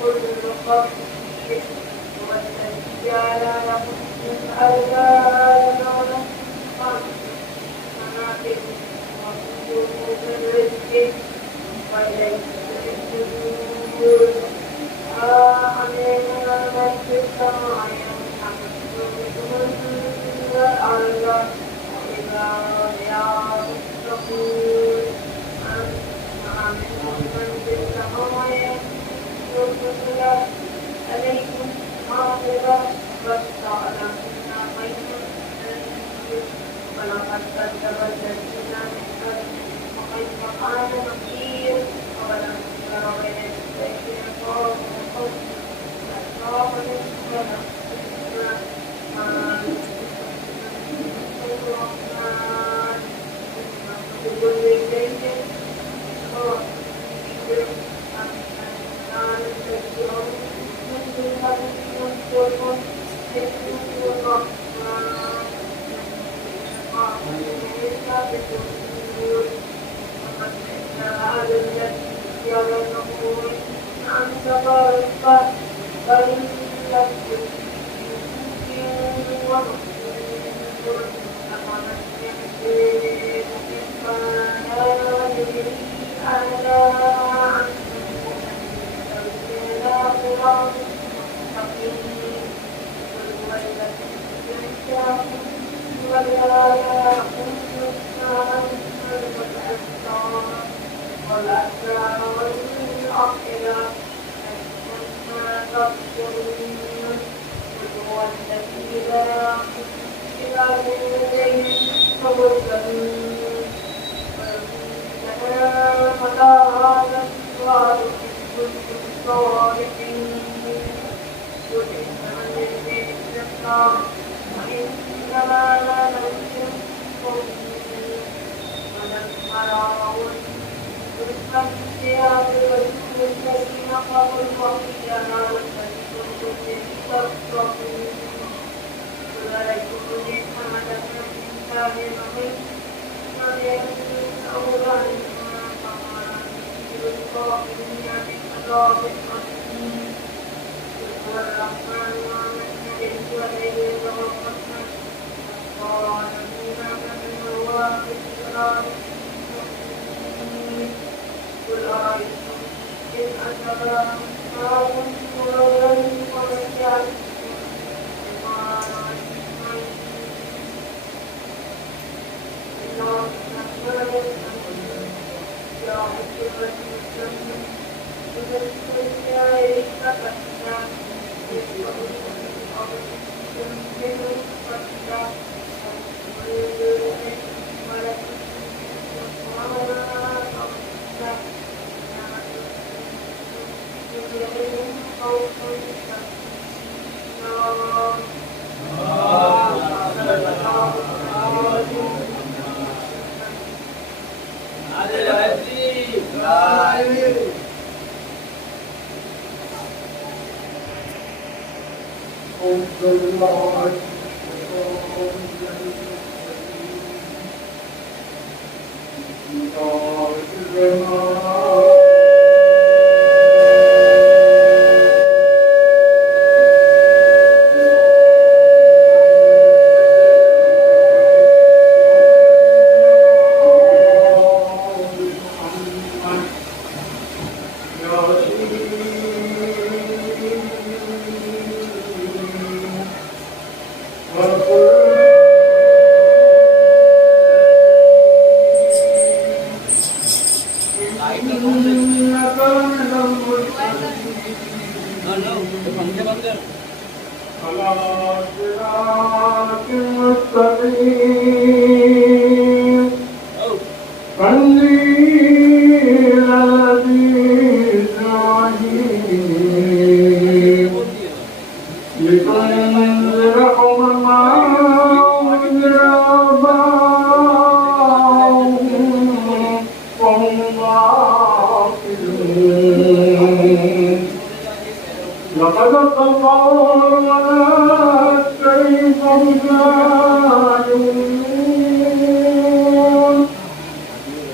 كل خبير هو الذي جعل لكم من الأرض مناطق وكلوا من رزقه وإليه ترجعون علينا من في السماء يمحكم والأرض وإذا يعصفون منهم من في السماء يرسل عليكم حافظا واستعلمنا خير ولقد كذب الذين من قبلهم وكيف كان نكير أولم يروا إلى الذين قالوا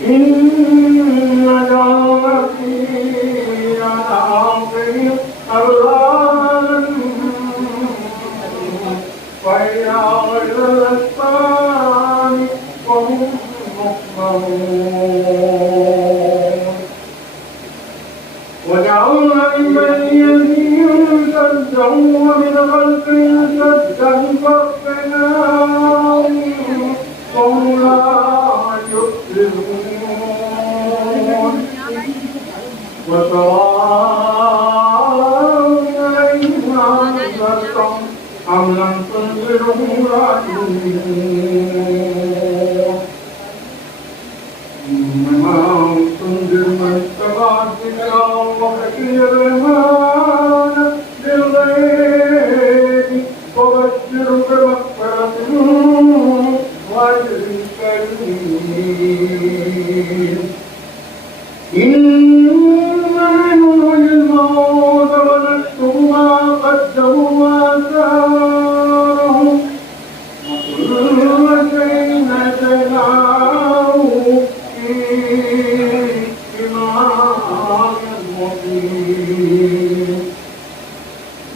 إن جعل في أناقهم أغلالا وهي غير الأسفار وهم مقمحون وجعلنا من بين يديهم سدا ومن خلفهم سدا فاغفرناهم وهم لا يبصرون وسواء عليهم أنذرتهم أم لم تنذرهم لا يؤمنون إنما تنذر من اتبع الذكر وخشي الرحمن بالغيب وبشره بمغفرة وأجر كريم إن منه الموت ونكتب ما قدموا وآثارهم وكل شيء أتيناه في إمام مبين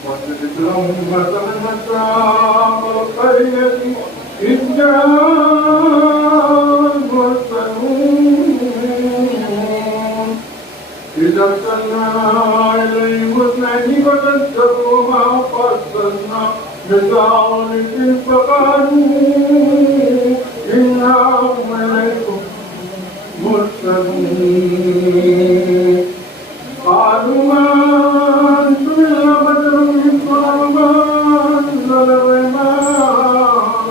واضرب لهم مثلا أصحاب القرية إذ جاء المرسلون إذ أرسلنا إليهم اثنين فكذبوا ما فأرسلنا بطاعة فقالوا إنا إليكم مرسلون قالوا ما أنتم إلا بشر مثلنا وما أنزل الرحمن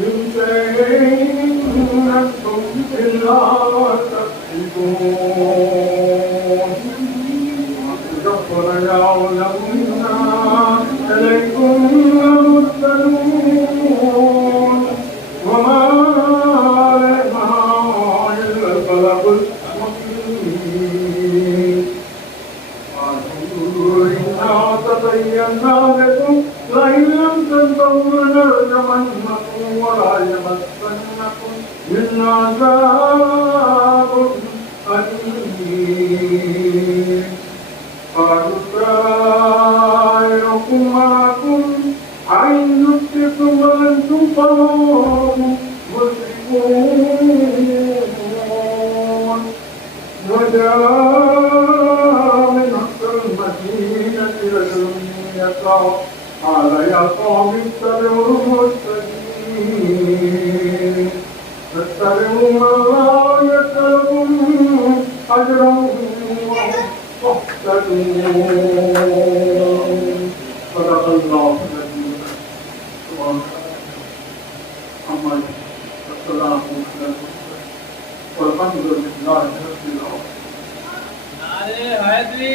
من شيء أنتم إلا تكذبون وقد يعلم إنا إليكم لمرسلون وما علينا إلا البلاغ المبين قالوا إنا تبينا لكم لئن لم تنتهوا لنرجمنكم ولا يمسنكم منا عذاب أليم قالوا سائركم معكم أئن ذكرتم وأنتم قوم مسرفون وجاء من أقصى المدينة رجل يسعى قال يا قوم اتبعوا المرسلين فاتبعوا من لا يسألكم أجرا مهتدون صدق الله العظيم محمد السلام عليكم والحمد لله رب العالمين. نعرے حیدری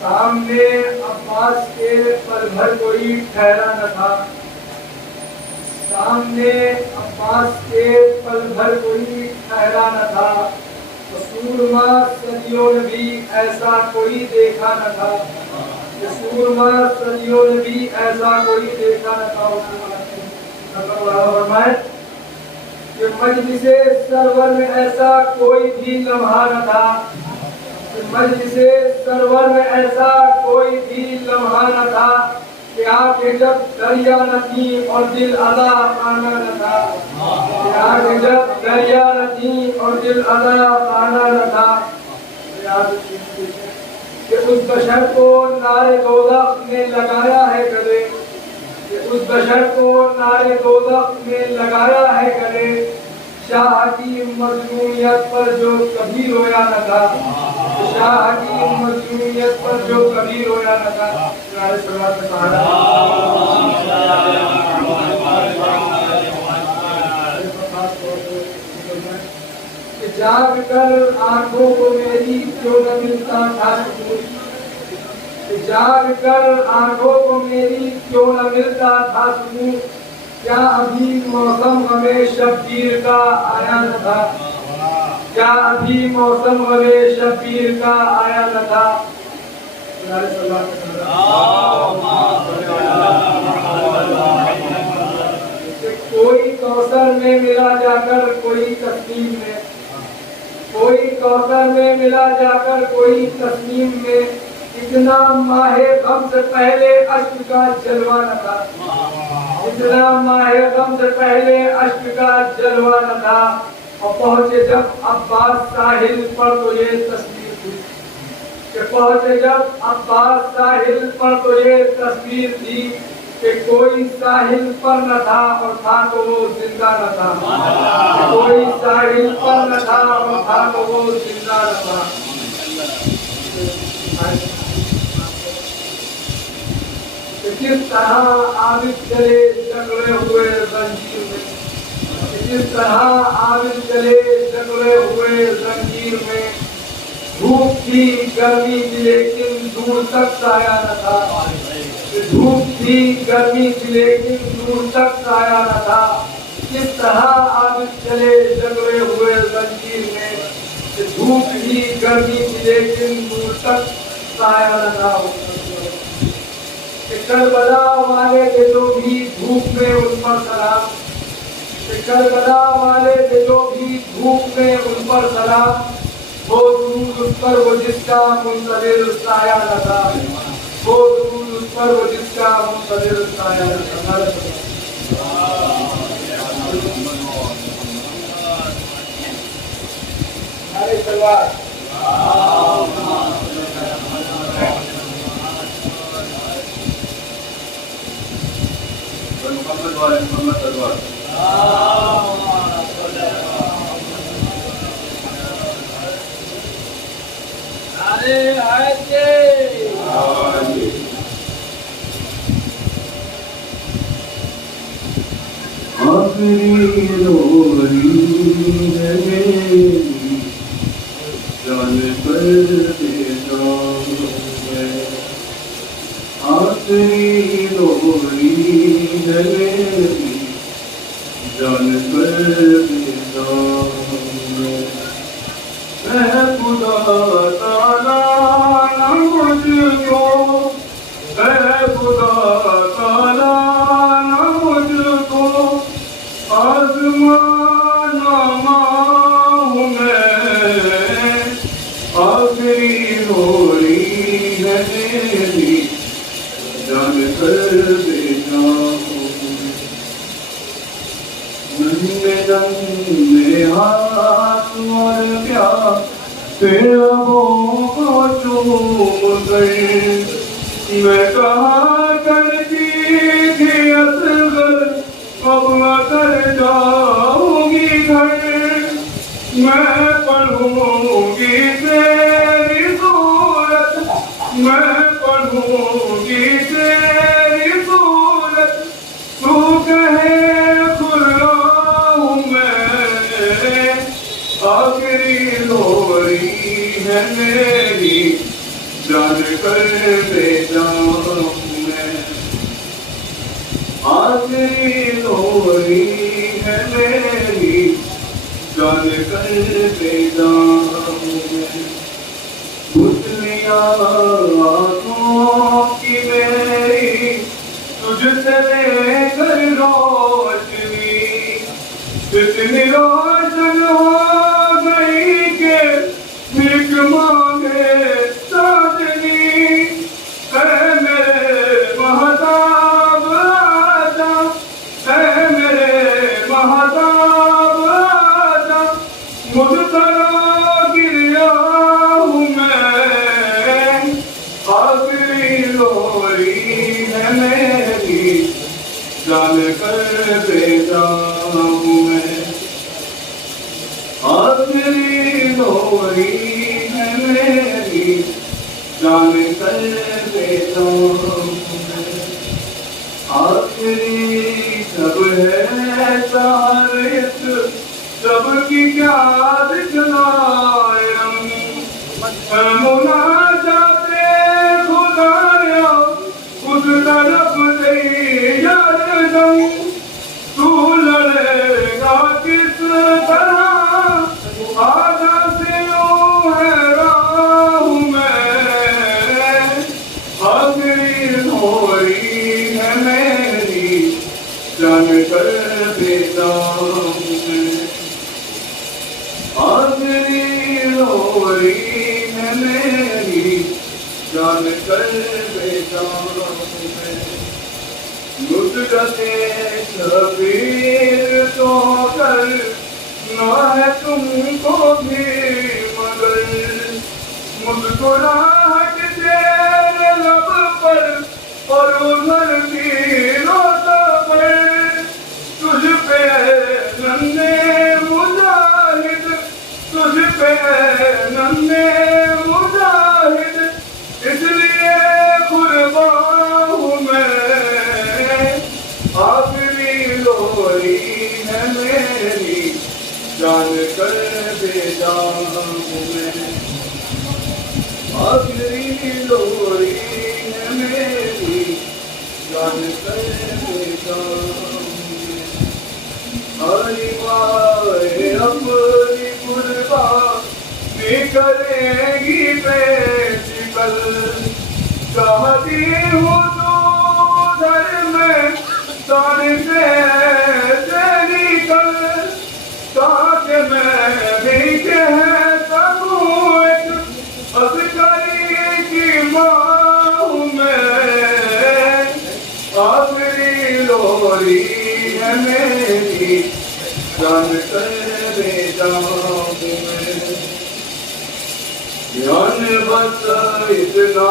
سامنے عباس کے پل بھر کوئی ٹھہرا نہ تھا، سامنے عباس کے پل بھر کوئی ٹھہرا نہ تھا، سورما صدیوں نے بھی ایسا کوئی دیکھا نہ تھا، سورما صدیوں نے بھی ایسا کوئی دیکھا نہ تھا۔ فرمائے کہ مجلس سرور میں ایسا کوئی بھی لمحہ نہ تھا، مجلس سرور میں ایسا کوئی بھی لمحہ نہ تھا کہ آنکھیں جب دریا نہ تھی اور دل ادا پانا نہ تھا، کہ آنکھیں جب دریا نہ تھی اور دل ادا پانا نہ تھا، کہ اس بشر کو نار دوزخ میں لگایا ہے گلے، کہ اس بشر کو نار دوزخ میں لگایا ہے گلے، شاہ کی مظلومیت پر جو کبھی رویا نہ تھا، شاہ کی مظلومیت پر جو کبھی رویا نہ تھا۔ جاگ کر آنکھوں کو میری کیوں نہ ملتا تھا سکون، جاگ کر آنکھوں کو میری کیوں نہ ملتا تھا سکون، کیا ابھی موسم غمِ شبگیر کا آیا نہ تھا، کیا ابھی موسم غمِ شبگیر کا آیا نہ تھا۔ کوئی کوثر میں ملا جا کر کوئی تسلیم میں، کوئی کوثر میں ملا جا کر کوئی تسلیم میں، اتنا ماہ غم سے پہلے اشک کا جلوہ نہ تھا، اتنا ماہ غم سے پہلے اشک کا جلوہ نہ تھا، اور پہنچے جب عباس ساحل پر تو یہ تصویر تھی، کہ پہنچے جب عباس ساحل پر تو یہ تصویر تھی، کہ کوئی ساحل پر نہ تھا اور تھا تو وہ زندہ نہ تھا، کہ کوئی ساحل پر نہ تھا اور تھا تو وہ زندہ نہ تھا۔ کہ کس طرح عابد چلے جگڑے ہوئے زنجیر میں، کہ کس طرح عابد چلے جگڑے ہوئے زنجیر میں، دھوپ تھی گرمی تھی لیکن دور تک سایہ نہ تھا، دھوپ تھی گرمی تھی لیکن دور تک سایہ نہ تھا، کس طرح عابد چلے جگڑے ہوئے زنجیر میں، دھوپ تھی گرمی تھی لیکن دور تک سایہ نہ تھا۔ کہ کربلا والے دے جو بھی دھوپ میں ان پر سلام، کہ کربلا والے دے جو بھی دھوپ میں ان پر سلام، وہ درود اس پر وہ جس کا منتظر سایہ نہ تھا، وہ درود اس پر وہ جس کا منتظر سایہ نہ تھا۔ ارے سلوار محمد والے محمد سلوار آخری روری ہے میری جان پر دام ہے، آخری روری ہے میری جان پر دام ہے، خدا تعالی نہ مجھ کو، اے خدا تعالی نہ مجھ کو آزمانا ہوں میں، آخری روری ہے میری جان کر بیٹا ہوں، ننھے ہاتھ اور پیاسے لبوں کو چوم کر میں کہا کرتی تھی اصغر اب نہ کر جاؤں گی گھر، میں پڑھوں گی تیری صورت، میں پڑھوں گی تیری صورت، تو کہے کھلا ہوں میں، آخری لوری ہے میری جان کر بیٹا ہوں میں، آخری لوری ہے میری جان کر بیٹا ہوں میں، گھٹلیاں آنکھوں کی میری تجھ سے لے کر روشنی اتنی روشن ہو گئی کہ بھیک مانگے ساجنی، اے میرے مہتاب آجا، اے میرے مہتاب آجا، مجھترا گریا ہوں میں، آخری لوری ہے میری جان کر بیٹا ہوں میں، آخری لوری ہے میری جان کر بیٹا ہوں میں، آخری شب ہے تاریخ شب کی کیا دکھلائیں، مناجات خدایا اس طرف دے یاردم، تو لڑے گا کس طرح آجا سے یوں حیران ہوں میں، آخری لوری ہے میری جان کر بیٹا ہوں میں، آخری لوری ہے میری جان کر بیٹا ہوں میں، نصرت شبیر تو کر نہ ہے تم کو بھی مگر، مسکراہٹ تیرے لب پر اور ادھر کی روتا پر، تجھ پہ ننھے مجاہد، تجھ پہ ننھے مجاہد، اس لیے قربان ہوں میں، آخری لوری ہے میری جان کر بیٹا ہوں میں، آخری لوری ہے میری جان کر بیٹا ہوں میں، ہری مائے اپنی قربانی کرے گی بیٹی کل، چاہتی ہوں تو گھر میں تانے سے نکل، تاکہ میں بھی کہہ سکوں ایک عسکری کی ماں ہوں میں، آخری لوری ہے میری جان کر بیٹا ہوں میں، جان بس اتنا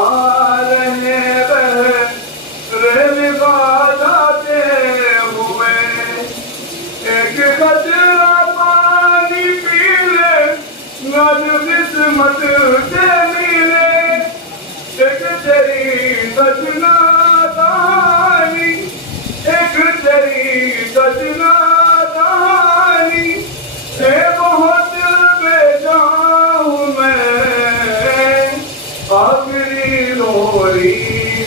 رہے رہنے جاتے ہوئے، ایک قطرہ پانی پی لے نہ جو قسمت سے ملے، ایک تیری سجنا دانی، ایک تیری سجنا دانی، اے بہت بے جان ہوں میں، آخری لوری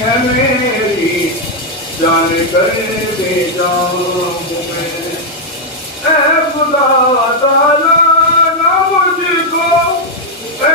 ہے میری جان کر بیٹا ہوں میں، اے خدا تعالی نہ مجھ کو، اے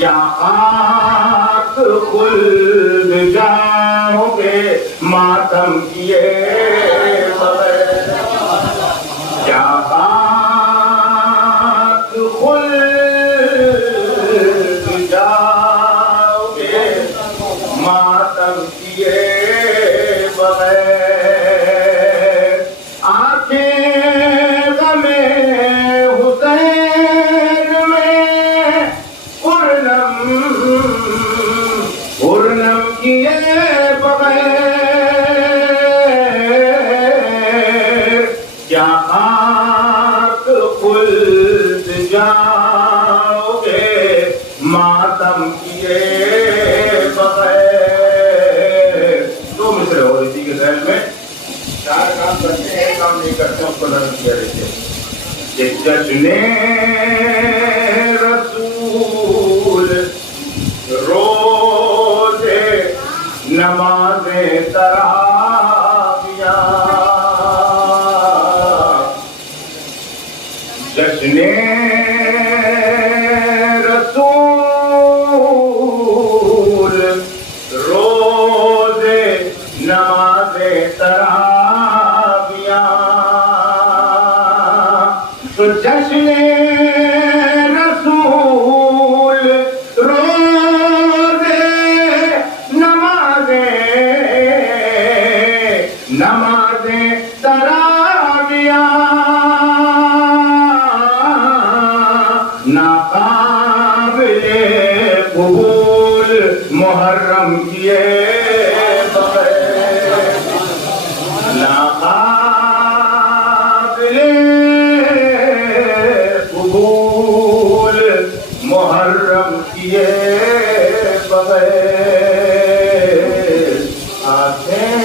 کیا خاک خلد جاؤ گے ماتم کیے بغیر کیا خاک خلد جاؤ گے ماتم کیے بغیر آنکھیں غم حسین میں پورنم کیے بغیر کیا خاک خلد جاؤ گے ماتم کیے بغیر دو مصرے ہو رہی تھی کہ ذہن میں چار کام کرتے ہیں کام نہیں کرتے اس کو نظر کیا رہتے ایک جشن رسول روزے نماز تراویح جشن رسول روزے نماز تراویح تو جشن رسول روزے نماز تراویح ناقابل قبول محرم کیے بغیر ناقابل قبول محرم کیے بغیر آنکھیں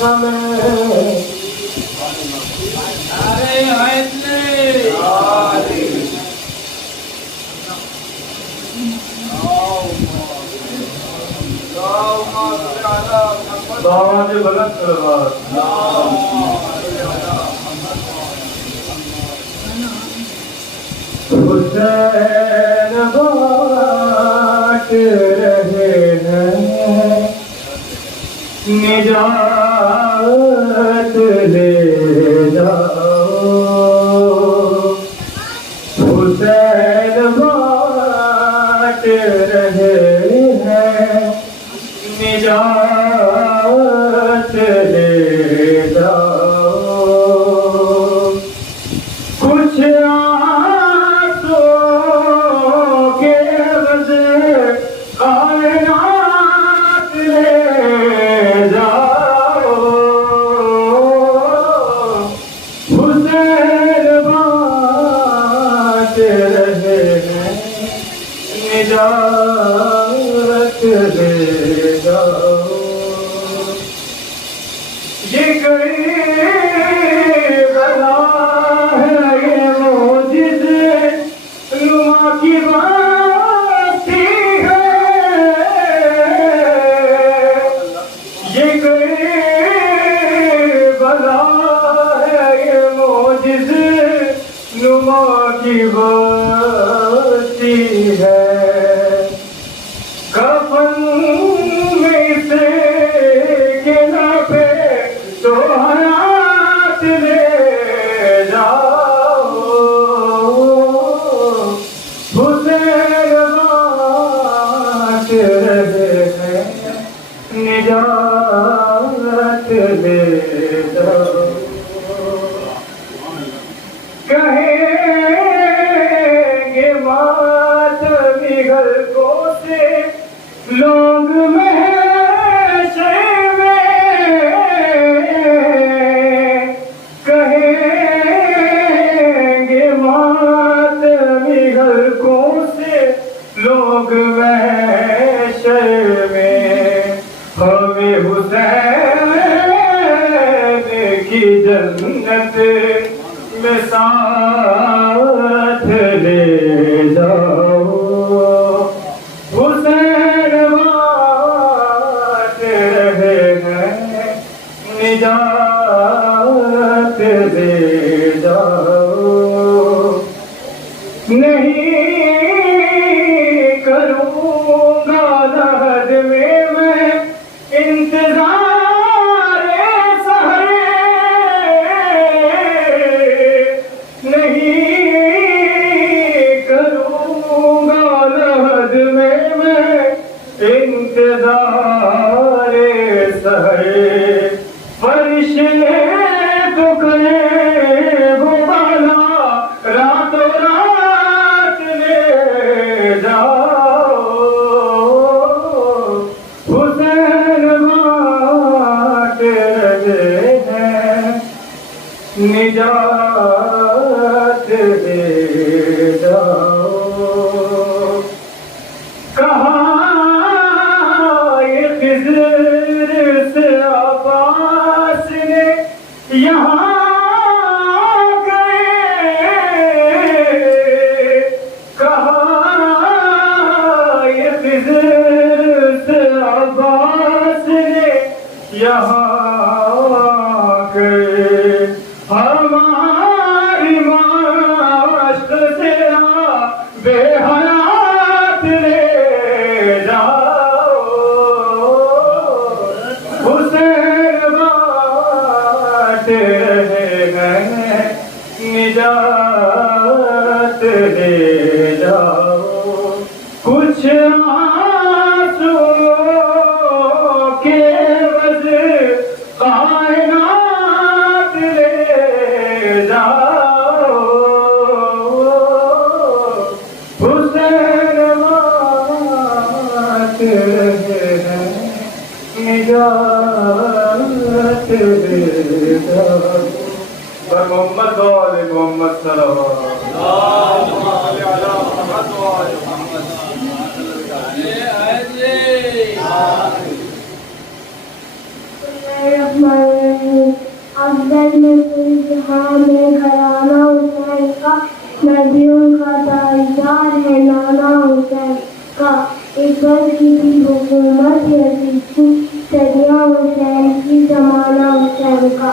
غم آواز بلند کرو حسین بات رہے ہیں نجات لے جاؤ حسین بات رہے ہیں نجات لے جاؤ کچھ آنسوں کے عوض کائنات لے جاؤ حسین بات رہے ہیں نجات لے جاؤ یہ قریب اللہ ہے یہ معجز نما کی باتی ہے یہ قریب اللہ ہے یہ معجز نما کی باتی ہے کفن میں سے گنا پہ تو حیات لے جاؤ حسین بات رہے ہیں نجات لے جاؤ کہیں گے ماتمی حلقوں سے لوگ محشر میں کہیں گے ماتمی حلقوں سے لوگ محشر میں ہمیں حسین کی جنت میں ساتھ لے جاؤ حسین بات رہے ہیں نجات لے جاؤ نہیں میں انتظار سحر فرشتے ٹکڑے گوالا راتوں رات لے جاؤ حسین بانٹ رہے ہیں نجات دے جاؤ کہاں یہ خضر سے عباس نے یہاں گئے کہاں یہ خضر سے عباس نے یہاں گئے ہماری مشق سے بے حیات لے جاؤ حسین بانٹ رہے ہیں نجات لے جاؤ کچھ آنسوؤں کے عوض کائنات لے جاؤ حسین بانٹ رہے ہیں نجات لے جاؤ محمد وآل محمد صلوات افضل میں پوری جہاں میں گھرانہ حسین کا نبیوں کا تاجدار ہے نانا حسین کا اکبر کی بھی حکومت یزید کی صدیاں حسین کی زمانہ حسین کا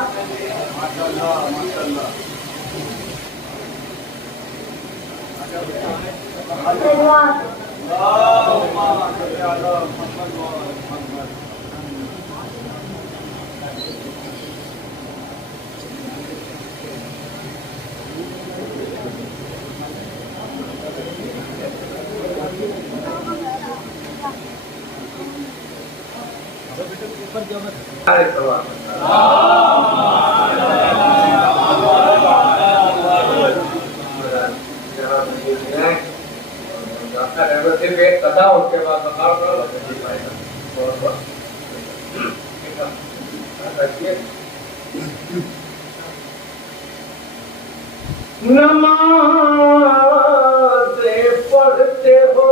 نمازیں پڑھتے ہو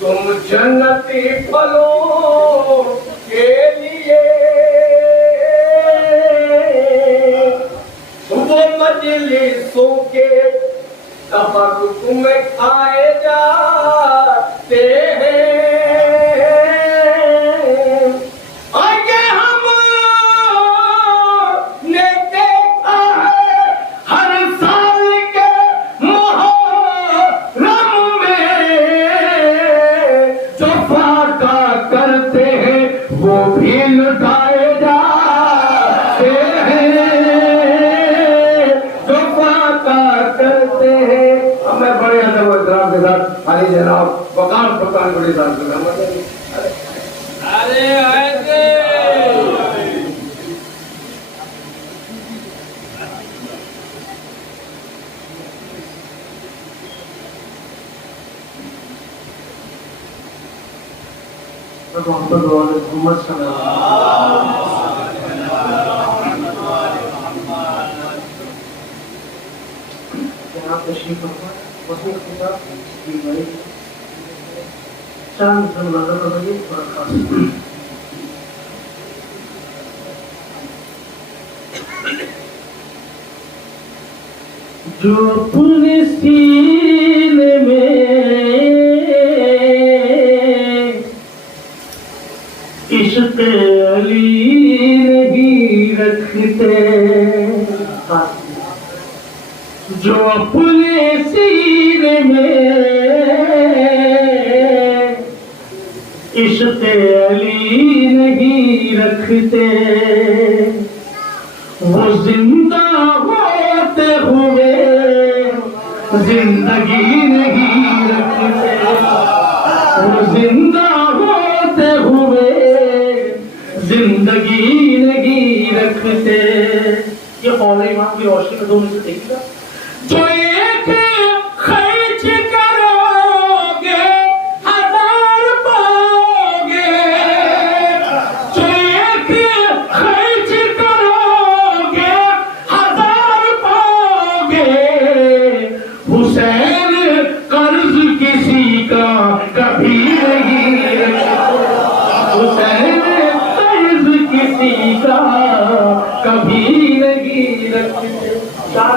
تم جنتی پھلوں کے لیے وہ مجلسوں کے تبرک میں کھائے جاتے ہیں جناب وقار پرکار بڑے سال سے محمد محمد صلی اللہ جناب تشریف رکھا وسیع خطاب چاند جو اپنے سینے میں عشق علی نہیں رکھتے جو اپنے سینے میں عشق علی نہیں رکھتے وہ زندہ ہوتے ہوئے زندگی نہیں رکھتے رکھتے. یہ قول امام کی روشنی میں دو مثل دیکھیے گا. جو ایک خرچ کرو گے ہزار پاؤ گے, جو ایک خرچ کرو گے ہزار پاؤ گے. حسین قرض کسی کا کبھی نہیں رکھتے, حسین قرض کسی کا کبھی نہیں رکھتے. چار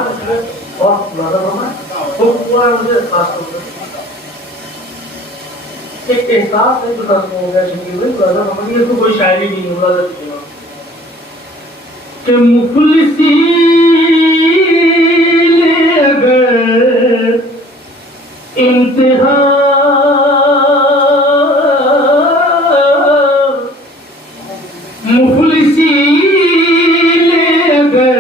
بہت زیادہ ہونا وہ پورا مجھے احساس ہو گیا, ایک احساس ہے جو ختم ہو گیا زندگی میں. زیادہ ہماری اس کو کوئی شاعری بھی نہیں ہوگا کہ مفلسی اگر انتہا مفلسی اگر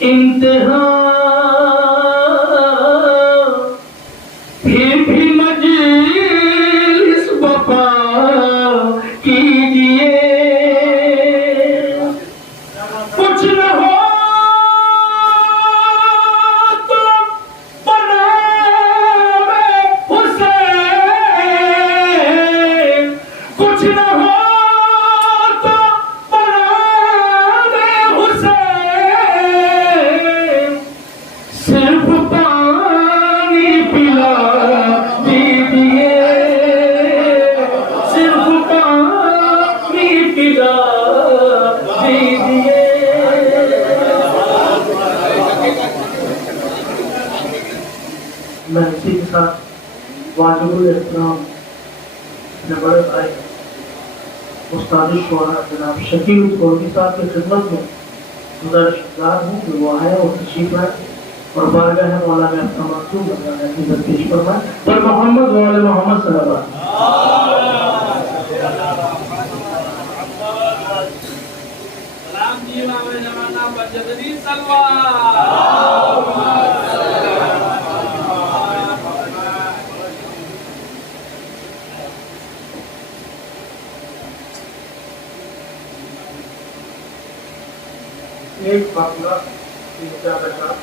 انتہا پھر بھی مجلس بپا کیجئے. کچھ نہ ہو تو بنام حسین, کچھ نہ ہو تو بنام حسین. صرف پانی پلا دیجئے, صرف پانی پلا دیجئے. میں اسی کے ساتھ واجب الاحترام اپنے بڑے بھائی استاد شعراء جناب شکیل قرنی صاحب کی خدمت میں گزارش گزار ہوں کہ وہ آئے اور تشریف لائے اور بارگاہ مولا میں اپنا معصوم بنانے کی درپیش فرمائے. پر محمد و آل محمد صلی اللہ علیہ سلام جی امام زمانہ بجدنی سلوات. ایک فاصلہ تین چار رکعت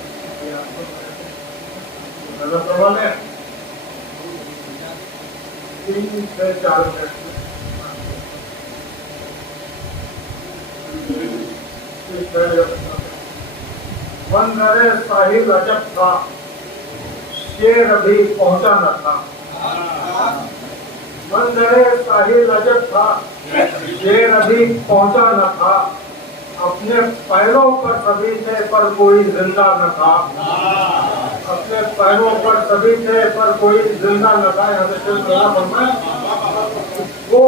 نظر سوال ہے, 3 سے 4 منٹ منظر ساحل عجب تھا, شیر ابھی پہنچا نہ تھا. منظر ساحل عجب تھا, شیر ابھی پہنچا نہ تھا. اپنے پیروں پر سبھی تھے پر کوئی زندہ نہ تھا. اپنے پیروں پر سبھی تھے پر کوئی زندہ نہ تھا. یہاں پہ وہ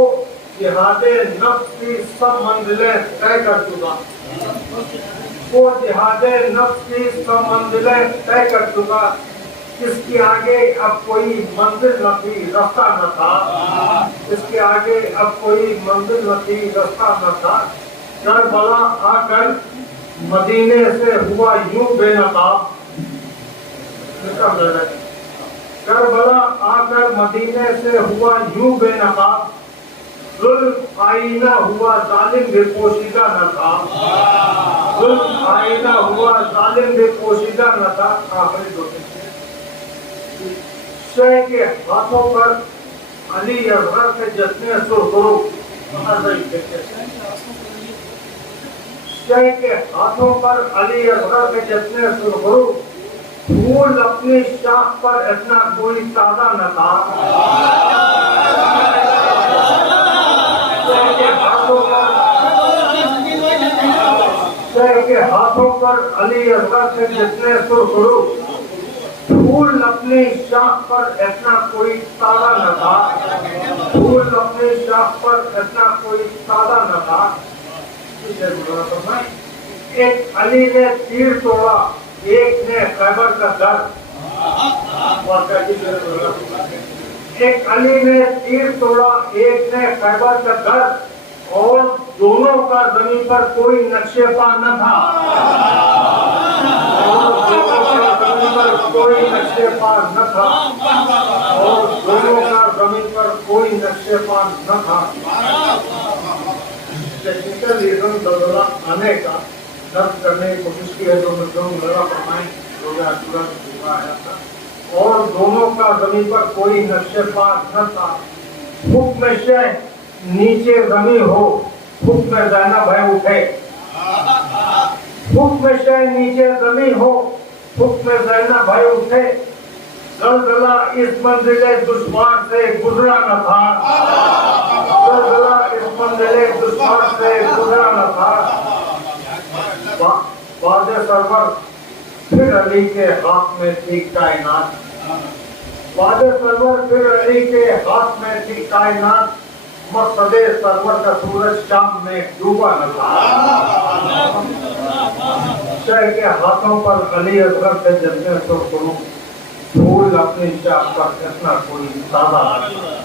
جہاد نفس کی سب منزلیں طے کر چکا. وہ جہاد نفس کی سب منزلیں طے کر چکا. اس کے آگے اب کوئی منزل نہ تھی, رستہ نہ تھا. اس کے آگے اب کوئی منزل نہ تھی, رستہ نہ تھا. کربلا آ کر مدینے سے ہوا یوں بے نقاب. کربلا آ کر مدینے سے ہوا یوں بے نقاب. ظلم آئینہ ہوا ظالم بے پوشیدہ نہ تھا. ظلم آئینہ ہوا ظالم بے پوشیدہ نہ تھا. آخری دو شے کے ہاتھوں پر علی اصغر کے جتنے سرخرو, شے کے ہاتھوں پر علی اصغر کے جتنے سرخرو. پھول اپنی شاخ پر اتنا کوئی تازہ نہ تھا. شے کے ہاتھوں پر علی اصغر کے جتنے سرخرو. پھول اپنی شاخ پر اتنا کوئی تازہ نہ تھا. پھول اپنی شاخ پر اتنا کوئی تازہ نہ تھا. ایک علی نے تیر توڑا, ایک نے خیبر کا در. ایک علی نے تیر توڑا, ایک نے خیبر کا در. اور دونوں کا زمین پر کوئی نقش پا نہ تھا. اور دونوں کا زمین پر کوئی نقش پا نہ تھا. اور دونوں کا زمین پر کوئی نقش پا نہ تھا. ڈیجیٹل ایزم زلزلہ آنے کا درد کرنے کی کوشش کی ہے جو لگا فرمائیں آیا تھا، اور دونوں کا زمین پر کوئی نقش پاک نہ تھا۔ حکم شہ نیچے زمین ہو، حکم زینب ہے اٹھے، حکم شہ نیچے زمین ہو، حکم زینب ہے اٹھے، زلزلہ اس منزل دشوار سے گزرا نہ تھا، زلزلہ اس منزل دشوار سے گزرا نہ تھا۔ واضح سرور پھر علی کے ہاتھ میں تھی کائنات، واضح سرور پھر علی کے ہاتھ میں تھی کائنات، مقصد سرور کا سورج شام میں ڈوبا نہ تھا۔ شہ کے ہاتھوں پر علی اصغر سے جلنے تو کروں، پھول اپنی شاخ کا اتنا کوئی سادہ نہ تھا۔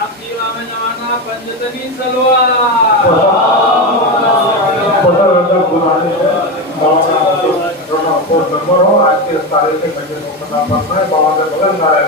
آپ دیوا میں جوانا پنجتنی سلوار فضل رجب گزارش ہے بابا کا نمبر ہو، آج کے اس تاریخ کے بچے کو پتا پڑنا ہے، بابا کا بلند نعرہ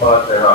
فاتحہ۔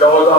14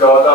14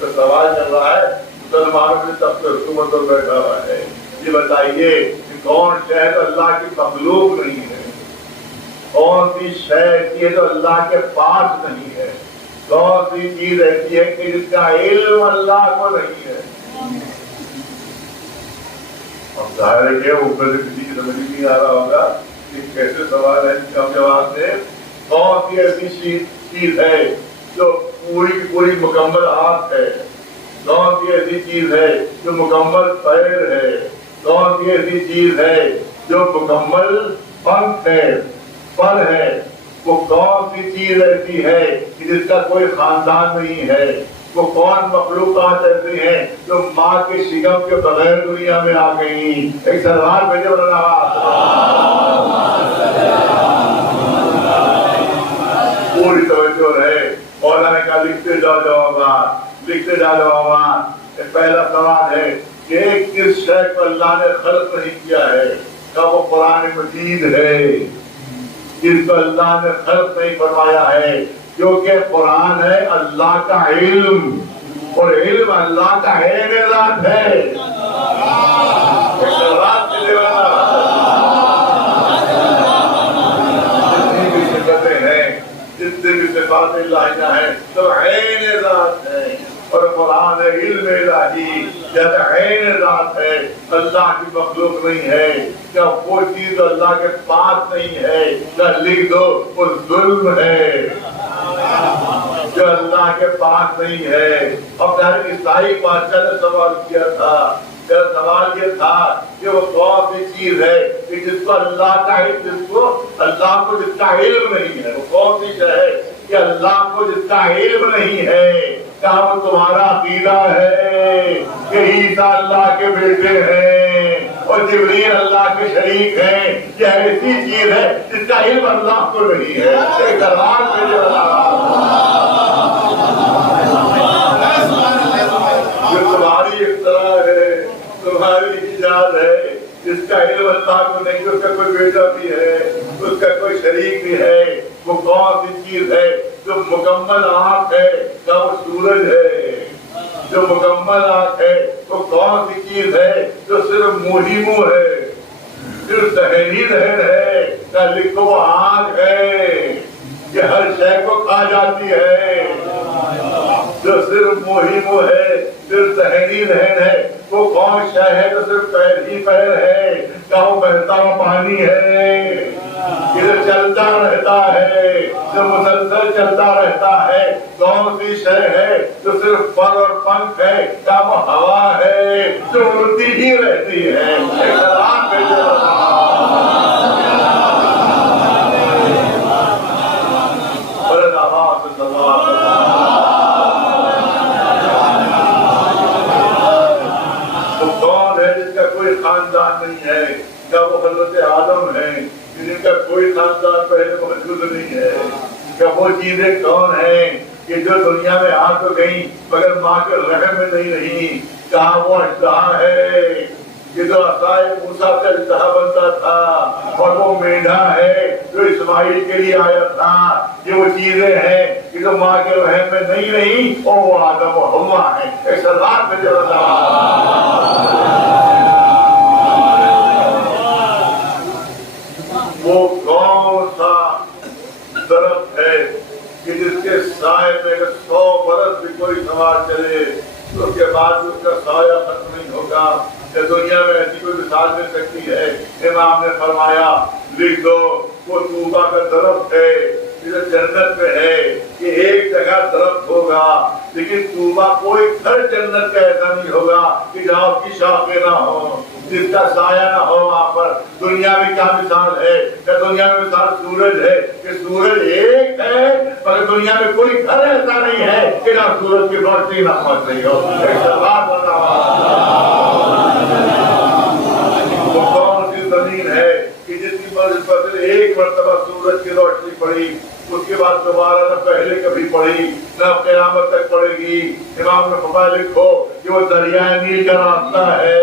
جو سوال چل رہا ہے مسلمانوں کے سب سے حکومت پر بیٹھا ہوا ہے، یہ بتائیے کہ کون شہر اللہ کی مخلوق نہیں ہے، کون سی شے ایسی ہے جو اللہ کے پاس نہیں ہے، کون سی چیز ایسی ہے کہ جس کا علم اللہ کو نہیں ہے؟ اب ظاہر ہے کہ اوپر سے کسی کی سمجھ نہیں آ رہا ہوگا کہ کیسے سوال ہے، اس کا جواب دے۔ کون سی ایسی چیز ہے جو پوری کی پوری مکمل آنکھ ہے، کون سی ایسی چیز ہے جو مکمل پیر ہے، کون سی ایسی چیز ہے جو مکمل پنکھ ہے، پر ہے، وہ کون سی چیز ایسی ہے کہ جس کا کوئی خاندان نہیں ہے؟ وہ کون مخلوقات ایسی ہیں جو ماں کے شکم کے بغیر دنیا میں آ گئی؟ ایک سلوار بھیجے پوری توجہ رہے، مولانا نے کہا لکھتے جاؤ جوابات، لکھتے جاؤ جوابات۔ پہلا سوال ہے کہ کس شے کو اللہ نے خلق نہیں کیا ہے؟ کہ وہ قرآن مجید ہے، جس کو اللہ نے خلق نہیں فرمایا ہے، کیونکہ قرآن ہے اللہ کا علم، اور علم اللہ کا ذات ہے۔ جتنی بھی صفتیں ہیں، جتنی بھی صفات الہیہ ہیں، تو عین ذات ہے، اور قرآن ہے علم الہی، جب عین ذات ہے، اللہ کی مخلوق نہیں ہے۔ کیا وہ چیز اللہ کے پاس نہیں ہے؟ کیا لکھ دو وہ ظلم ہے جو اللہ کے پاس نہیں ہے۔ اب عیسائی بادشاہ نے سوال کیا تھا، سوال یہ تھا کہ وہ کون سی چیز ہے کہ جس کو اللہ کا علم، جس کو اللہ کو جس کا علم نہیں ہے، وہ کون سی چیز ہے کہ اللہ کو جس کا علم نہیں ہے؟ کہا وہ تمہارا عقیدہ ہے کہ عیسیٰ اللہ کے بیٹے ہیں اور جبریل اللہ کے شریک ہیں۔ یہ ایسی چیز ہے جس کا علم اللہ کو نہیں ہے۔ ایک دربار میں جو تمہاری اختراع ہے، تمہاری ایجاد ہے، جس کا علم اللہ کو نہیں، اس کا کوئی بیٹا بھی ہے، اس کا کوئی شریک بھی ہے، وہ کون سی چیز ہے جو مکمل آنکھ ہے؟ کیا وہ سورج ہے؟ جو مکمل آنکھ ہے وہ کون سی چیز ہے جو صرف منہ ہی منہ ہے، صرف ذہنی ذہن ہے؟ کیا لکھو وہ آنکھ ہے کہ ہر شے کو کھا جاتی ہے، جو صرف منہ ہی منہ ہے، صرف ذہنی ذہن ہے؟ وہ کون شے ہے جو صرف پیر ہی پیر ہے؟ کیا وہ بہتا ہوا پانی ہے جو چلتا رہتا ہے، جو مسلسل چلتا رہتا ہے؟ کون سی شے ہے جو صرف پر اور پنکھ ہے؟ کیا وہ ہوا ہے جو اڑتی ہی رہتی ہے؟ خاندان نہیں ہے؟ کیا وہ حضرت آدم ہیں جن کا کوئی خاندان پہلے موجود نہیں ہے؟ کیا وہ چیزیں کون ہیں کہ جو دنیا میں آ تو گئی مگر ماں کے رحم میں نہیں رہی؟ کہاں وہ اژدہا ہے کہ جو عصائے موسیٰ کا اژدہا بنتا تھا، اور وہ مینڈھا ہے جو اسماعیل کے لیے آیا تھا؟ یہ وہ چیزیں ہیں کہ جو ماں کے رحم میں نہیں رہی، اور وہ آدم و حوا ہیں۔ ایک سردار میں جو وہ کون سا درخت ہے کہ جس کے سائے میں اگر 100 برس بھی کوئی سوار چلے تو اس کے بعد اس کا سایہ ختم نہیں ہوگا؟ کہ دنیا میں ایسی کوئی مثال مل سکتی ہے؟ امام نے فرمایا لکھ دو وہ طوبہ کا درخت ہے جو جنت میں ہے، کہ ایک جگہ درخت ہوگا لیکن طوبہ کوئی گھر جنت کا ایسا نہیں ہوگا کہ جہاں اس کی شاخیں نہ ہوں، جس کا سایہ نہ ہو وہاں پر۔ دنیا میں کیا مثال ہے؟ کہ دنیا میں مثال سورج ہے کہ سورج ایک ہے پر دنیا میں کوئی گھر ایسا نہیں ہے کہ جہاں سورج کی روشنی نہ پہنچ رہی ہو۔ وہ کون سی زمین ہے کہ جس کی پر ایک مرتبہ سورج کی روشنی پڑی، اس کے بعد دوبارہ نہ پہلے کبھی پڑی نہ قیامت تک پڑے گی؟ امام نے فرمایا لکھو کہ وہ دریائے نیل کا راستہ ہے۔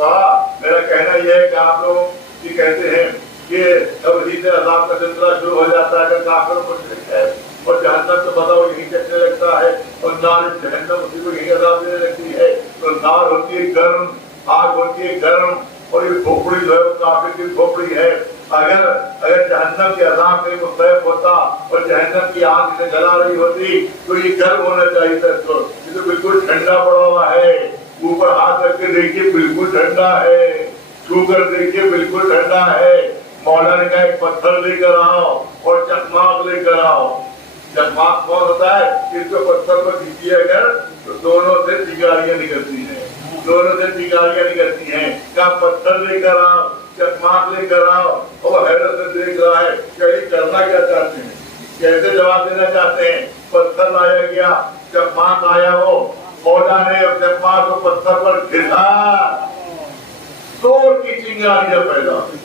میرا کہنا یہ ہے کہ آپ لوگ یہ کہتے ہیں کہ توحید عذاب کا سلسلہ شروع ہو جاتا ہے اگر کافر مشرک ہے اور جہنم تو بتاؤ یہی چکنے لگتا ہے اور نار جہنم اسی کو یہی عذاب دینے لگتی ہے. تو نار ہوتی ہے گرم, آگ ہوتی ہے گرم, اور یہ کھوپڑی جو ہے وہ کافر کی کھوپڑی ہے. اگر جہنم کے عذاب میں مستحق ہوتا اور جہنم کی آگ سے جلا رہی ہوتی تو یہ گرم ہونا چاہیے تھا. تو یہ تو بالکل ٹھنڈا پڑا ہوا ہے. اوپر ہاتھ رکھ کے دیکھیے بالکل ٹھنڈا ہے, چھو کر دیکھیے بالکل ٹھنڈا ہے. مولا نے کہا ایک پتھر لے کر آؤ اور چکماک لے کر آؤ. چکماک کون ہوتا ہے؟ اس کو پتھر پر کھینچیے اگر تو دونوں سے چنگاریاں نکلتی ہیں, دونوں سے چنگاریاں نکلتی ہیں. کہا پتھر لے کر آؤ, چکماک لے کر آؤ. اور حیرت سے دیکھ رہا ہے کہ یہ کرنا کیا چاہتے ہیں, کیسے جواب دینا چاہتے ہیں. پتھر لایا گیا, چکماک آیا, وہ مولا نے چکماک کو پتھر پر گھسا, زور کی چنگاریاں پیدا ہوئی.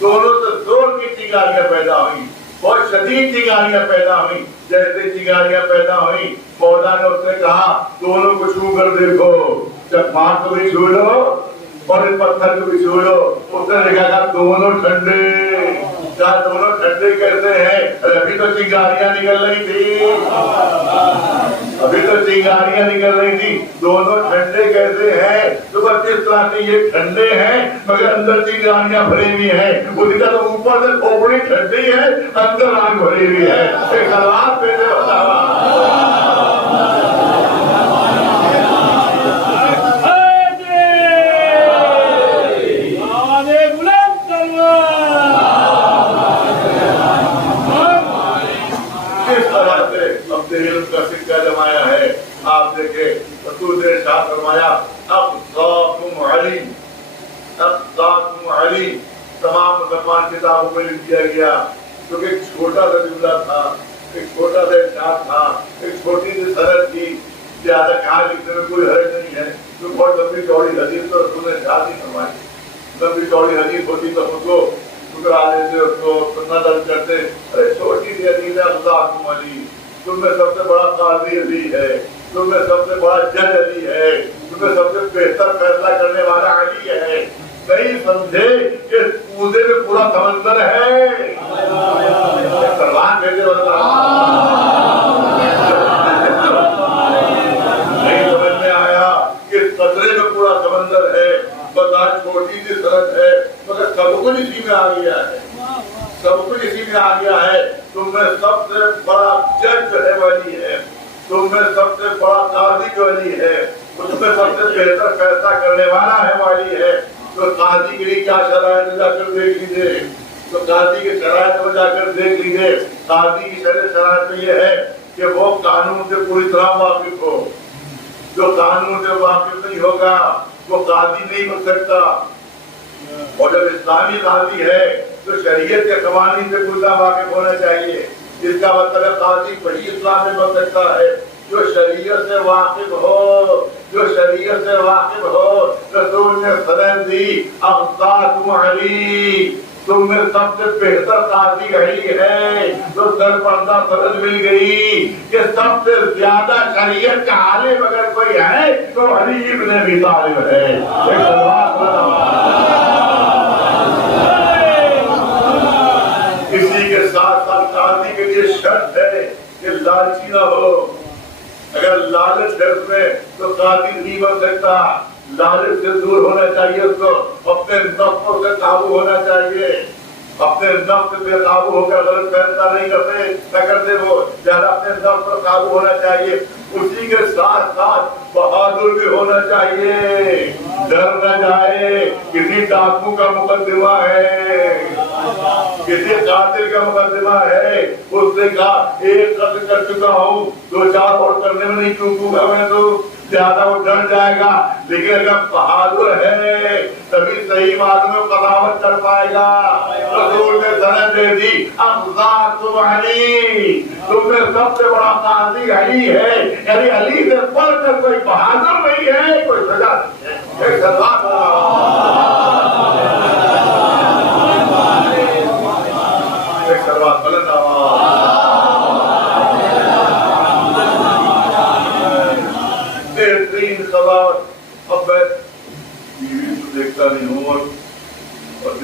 دونوں سے زور کی چنگاریاں پیدا ہوئی, بہت شدید چنگاریاں پیدا ہوئی. جیسے چنگاریاں پیدا ہوئی مولا نے اس نے کہا دونوں کو چھو کر دیکھو, چکماک کو بھی چھو لو اور اس پتھر کو بھی چھو لو. اس نے دیکھا کہ دونوں ٹھنڈے. کیا دونوں ٹھنڈے کیسے ہیں؟ ابھی تو چنگاریاں نکل رہی تھی, ابھی تو چنگاریاں نکل رہی تھی. دونوں ٹھنڈے کیسے ہیں؟ تو بس اس طرح سے یہ ٹھنڈے ہیں مگر اندر چنگاریاں بھری ہوئی ہیں. اس کا تو اوپر سے کھوپڑی ٹھنڈی ہے, اندر آگ بھری ہوئی ہے. ایک سوال پیسے ہوتا ہوا کا سکہ جمایا ہے. آپ دیکھیں رسول نے ارشاد فرمایا ابصاکم علی, ابصاکم علی. تمام مسلمان کتابوں میں لکھ دیا گیا کیونکہ ایک چھوٹا سا جملہ تھا, ایک چھوٹا سا ارشاد تھا, ایک چھوٹی سی سند تھی. زیادہ کہاں لکھنے میں کوئی حرج نہیں ہے. تو بہت لمبی چوڑی حدیث تو رسول نے ارشاد نہیں فرمائی. لمبی چوڑی حدیث ہوتی تو اس کو ٹکرا دیتے, اس کو سننا درج کرتے. ارے چھوٹی سی حدیث ہے ابصاکم علی. تم میں سب سے بڑا قاضی علی ہے, تم میں سب سے بڑا جج علی ہے, تم میں سب سے بہتر فیصلہ کرنے والا علی ہے. نہیں سمجھے کہ پوزے میں پورا سمندر ہے. سلمان بھیجے نہیں سمجھ میں آیا کہ قطرے میں پورا سمندر ہے. بتا چھوٹی سی سرحد ہے مگر سب کچھ اسی میں آ گیا ہے, سب کچھ اسی میں آ گیا ہے. تم میں سب سے بڑا جج جو ہے ولی ہے, تم میں سب سے بڑا قاضی جو ولی ہے, تم میں سب سے بہتر فیصلہ کرنے والا ہے ولی ہے. تو قاضی کے لیے کیا شرائط ہے جا کر دیکھ لیجیے, تو قاضی کی شرائط میں جا کر دیکھ لیجیے. قاضی کی شرائط میں یہ ہے کہ وہ قانون سے پوری طرح واقف ہو. جو قانون سے واقف نہیں ہوگا وہ قاضی نہیں بن سکتا. اور جب اسلامی قاضی ہے تو شریعت کے قوانین سے پورا واقف ہونا چاہیے. اس کا مطلب قاضی وہی اسلام میں بن سکتا ہے جو شریعت سے واقف ہو, جو شریعت سے واقف ہو. رسول نے سند دی ابصاکم علی, تم میں سب سے بہتر قاضی علی ہے. تو سر پردہ سند مل گئی کہ سب سے زیادہ شریعت کا عالم اگر کوئی ہے تو علی ابن ابی طالب ہے. اسی کے ساتھ ساتھ قاضی کے لیے شرط ہے کہ لالچی نہ ہو. اگر لالچ ہے اس میں تو قاضی نہیں بن سکتا. لالچ سے دور ہونا چاہیے, اس کو اپنے نفس سے قابو ہونا چاہیے. اپنے نفس پہ قابو ہو کر غلط فیصلہ نہیں کرتے وہ, زیادہ اپنے نفس پر قابو ہونا چاہیے. اسی کے ساتھ ساتھ بہادر بھی ہونا چاہیے, ڈر نہ جائے. کسی ڈاکو کا مقدمہ ہے, کسی قاتل کا مقدمہ ہے, اس نے کہا ایک قتل کر چکا ہوں, 2-4 اور کرنے میں نہیں چوکوں گا میں, تو زیادہ وہ ڈر جائے گا. لیکن اگر بہادر ہے تبھی صحیح بات میں قضاوت کر پائے گا. رسول نے سند دے دی ابصاکم علی, تم میں سب سے بڑا قاضی علی ہے. یعنی علی سے بڑھ کر کوئی بہادر نہیں ہے, کوئی سزا نہیں ہے. ایک سلوات بلند آواز. بہترین سوال. اب میں بیوی کو دیکھ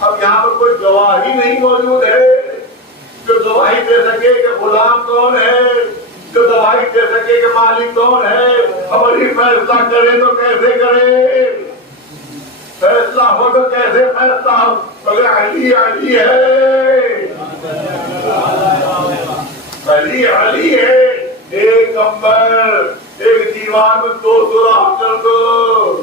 اب یہاں پر کوئی گواہی نہیں موجود ہے جو گواہی دے سکے کہ غلام کون ہے، جو گواہی دے سکے کہ مالک کون ہے. اب علی فیصلہ کرے تو کیسے کرے، فیصلہ ہو تو کیسے فیصلہ ہو، مگر علی علی ہے، علی علی ہے. ایک امبر ایک دیوار میں 2 سوراخ کر دو،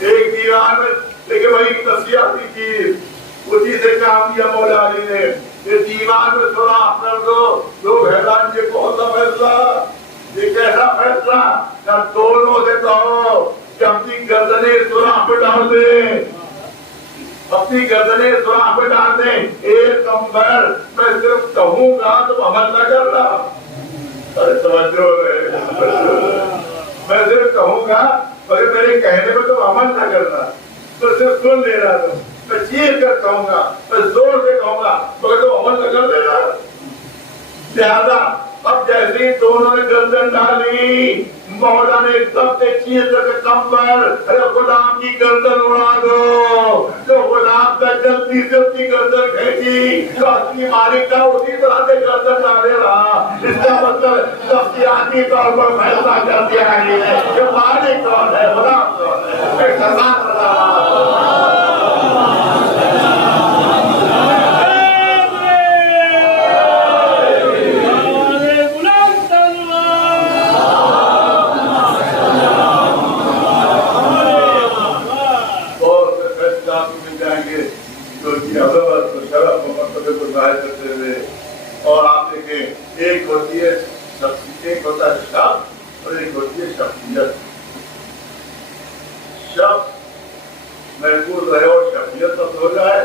ایک دیوار میں. لیکن وہی نصیحتی چیز اسی سے کام کیا مولا علی نے. یہ دیوار میں سوراخ کر دو، لوگ حیران یہ کون سا فیصلہ، یہ کیسا فیصلہ. نہ دونوں سے کہو کہ اپنی گردنیں سوراخ پہ ڈال دیں، اپنی گردنیں سوراخ پہ ڈال دیں. ایک امبر میں صرف کہوں گا تو عمل نہ کرنا. ارے توجہ میں صرف کہوں گا مگر میرے کہنے میں تو عمل نہ کرنا. تو صرف سن لے رہا تھا، میں چیخ کر کہوں گا، میں زور سے کہوں گا مگر تو عمل نہ کر دینا. لہذا اب جیسے ہی دونوں نے گردن ڈالی، مولا نے سب سے چیخ کر کے کمبر، ارے غلام کی گردن اڑا دو. جو غلام کا جلدی سے اس کی گردن کھینچی تو اصلی مالک کا اسی طرح سے گردن ڈالے رہا. اس کا مطلب تفصیلاتی طور پر فیصلہ کر دیا ہے کہ مالک کون ہے، غلام کون ہے. ایک سزا کرتے ہوئے. اور آپ دیکھیں ایک ہوتی ہے ایک ہوتا ہے شخص اور ایک ہوتی ہے شخصیت. شخص محفوظ رہے اور شخصیت سب ہو جائے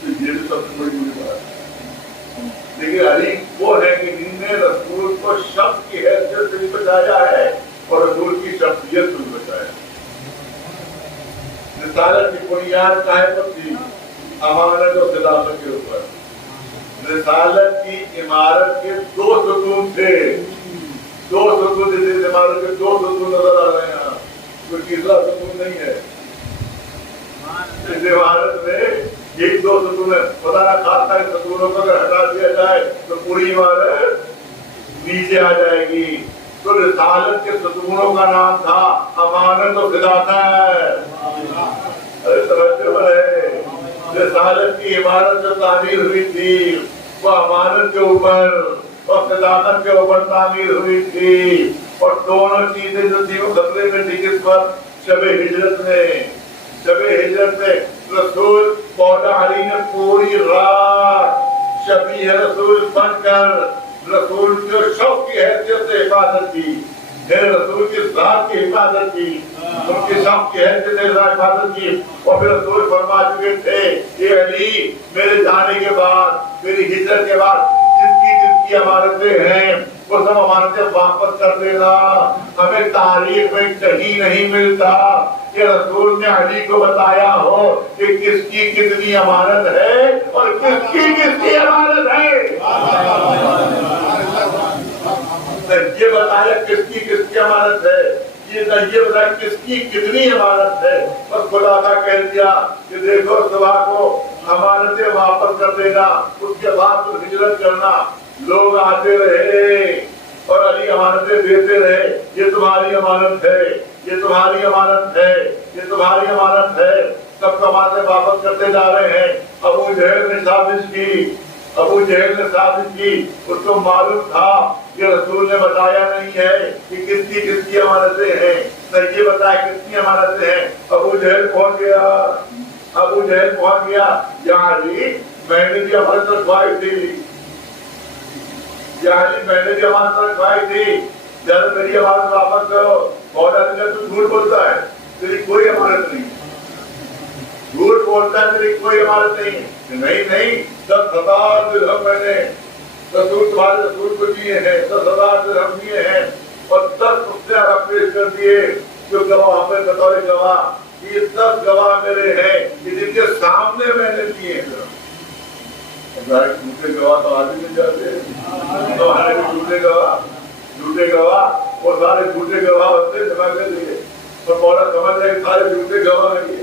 تو یہ بھی سب سے بڑی بات ہے. لیکن علی وہ ہے کہ جن نے رسول کو شخص کی حیثیت سے بھی بچایا ہے اور رسول کی شخصیت سے بھی بچایا. رسالت کی بنیاد قائم پر تھی امانت اور خلافت کے اوپر. رسالت کی عمارت کے 2 ستون تھے، 2 ستون جیسے عمارت کے 2 ستون نظر آ رہے ہیں، کوئی تیسرا ستون نہیں ہے اس عمارت میں. ایک 2 ستون ہے، خدا نہ خاصا ان ستونوں کو اگر ہٹا دیا جائے تو پوری عمارت نیچے آ جائے گی. تو رسالت کے ستونوں کا نام تھا امانت و خلافت. ارے توجہ ہے، رسالت کی عمارت جو تعمیر ہوئی تھی وہ امانت کے اوپر اور خلافت کے اوپر تعمیر ہوئی تھی. اور دونوں چیزیں جو تھی وہ خطرے میں تھی. کس وقت؟ شب ہجرت میں رسول مولا علی نے پوری رات شبیہ رسول بن کر رسول کے شوق کی حیثیت سے حفاظت کی، میرے رسول کی ذات کی حفاظت کی، ان کی شوق کی حیثیت سے حفاظت کی. اور پھر رسول فرما چکے تھے کہ علی میرے جانے کے بعد، میری ہجرت کے بعد جن کی امانتیں ہیں وہ سب امانتیں واپس کر دینا. ہمیں تاریخ میں کہیں نہیں ملتا کہ رسول نے علی کو بتایا ہو کہ کس کی کتنی امانت ہے اور کس کی امانت ہے. یہ بتایا کس کی امانت ہے، یہ بتایا کس کی کتنی امانت ہے. بس خلاصہ کہہ دیا کہ دیکھو صبح کو امانتیں واپس کر دینا، اس کے بعد ہجرت کرنا. لوگ آتے رہے اور علی امانتیں دیتے رہے، یہ تمہاری امانت ہے، یہ تمہاری امانت ہے، یہ تمہاری امانت ہے. سب امانتیں واپس کرتے جا رہے ہیں. ابو جہل نے ثابت کی، اس کو معلوم تھا کہ رسول نے بتایا نہیں ہے کہ کس کی امانتیں ہیں، نہ یہ بتایا کس کی امانتیں ہیں. ابو جہل پہنچ گیا، یا علی میں نے بھی امانت رکھوائی تھی، یا علی میں نے بھی امانت رکھوائی تھی، جب میری امانت واپس کرو. مولا نے تو جھوٹ بولتا ہے، تیری کوئی امانت نہیں، جھوٹ بولتا ہے، تیری کوئی امانت نہیں. نہیں 10,000 درہم میں نے تمہارے رسول کو دیے ہیں، 10,000 درہم دیے ہیں اور 10 مسئلے عرب پیش کر دیے جو گواہ ہمیں بطور گواہ. یہ 10 گواہ میرے ہیں کہ جن کے سامنے میں نے دیے ہیں. جھوٹے گواہ تو آدمی نہیں جاتے، ہمارے بھی جھوٹے گواہ اور سارے جھوٹے گواہ بنتے جمع کر دیے. اور مولا سمجھ رہے سارے جھوٹے گواہ ہیں.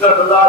10,000